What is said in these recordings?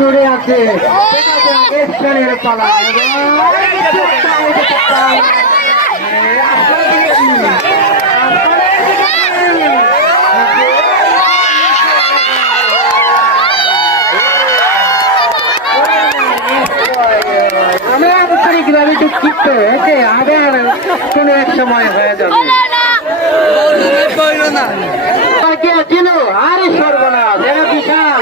দূরে আছে পালা আমি আন্তরিকভাবে দুঃখিত ওকে আবার কোনো এক সময় হয়ে যাবে ছিল আরে সর্বনাশ এরা বিশাল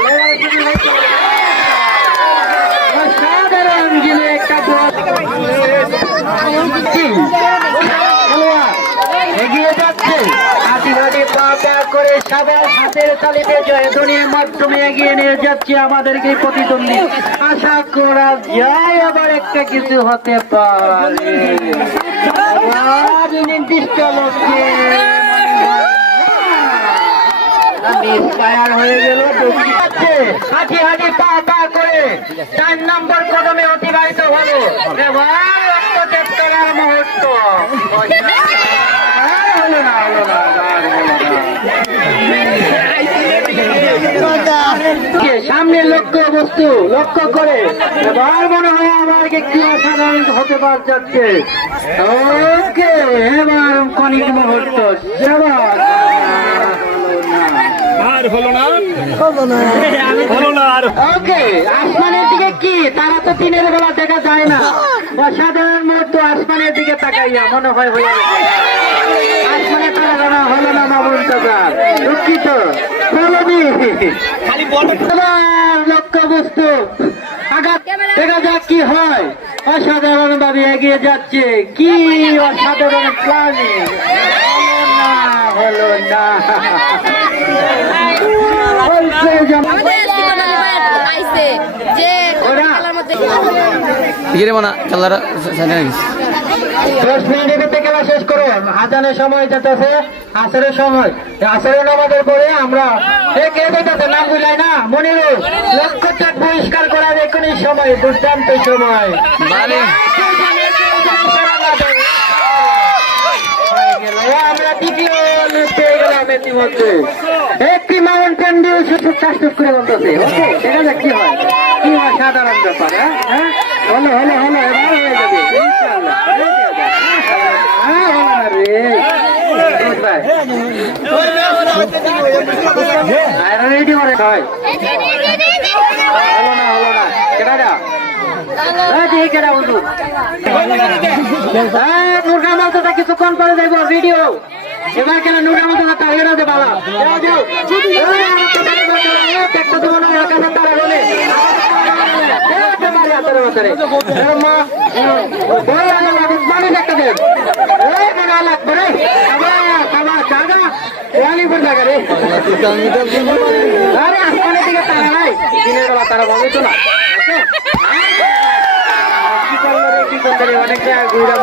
সাধারণ জিনে একটা এগিয়ে যাচ্ছে হাতি পা করে সবার হাতের তালিতে জয়ধ্বনির মাধ্যমে এগিয়ে নিয়ে যাচ্ছে আমাদেরকে প্রতিদ্বন্দ্বী আশা করা যায় আবার একটা কিছু হতে পারে নির্দিষ্ট লক্ষ্যে হয়ে গেল হাঁটি হাঁটি পা পা করে 4 নম্বর কদমে অতিবাহিত হলো এবার মুহূর্ত হলো না সামনের লক্ষ্য বস্তু লক্ষ্য করে এবার মনে হয় আমাকে কি অসাধারণ হতে যাচ্ছে ওকে এবার ক্ষণিক মুহূর্ত এবার ওকে আসমানের দিকে কি তারা তো দিনের বেলা দেখা যায় না অসাধারণ মুহূর্ত আসমানের দিকে তাকাইয়া মনে হয় হয়ে আসমানে তারা জানা হলো না মামুন সরকার দুঃখিত লক্ষ্য বস্তু আঘাত দেখা যাক কি হয় অসাধারণ ভাবে এগিয়ে যাচ্ছে কি অসাধারণ প্ল্যানিং হলো না খেলা শেষ করো আজানের সময় যেতেছে আসরের সময় আসরের নামাজের পরে আমরা নাম বুঝলাই না মনিরুল লক্ষ্য চাট পরিষ্কার করার এখনই সময় দুর্দান্ত সময় আমরা দ্বিতীয় পেয়ে গেলাম ইতিমধ্যে একটি মাউন্টেন ডিউ চাষ করে বলতেছে ওকে দেখা যাক কি হয় সাধারণ ব্যাপার হ্যাঁ হলো এবার হয়ে যাবে ইনশাআল্লাহ রেডি করে হয় হলো না কেনাটা কিছুক্ষণ পরে দেখবো ভিডিও এবার কেন নুরা মতো তাহলে পালা আসমানের দিকে তারা নাই দিনের বেলা তারা বন্ধ তো না অনেক ঘুরা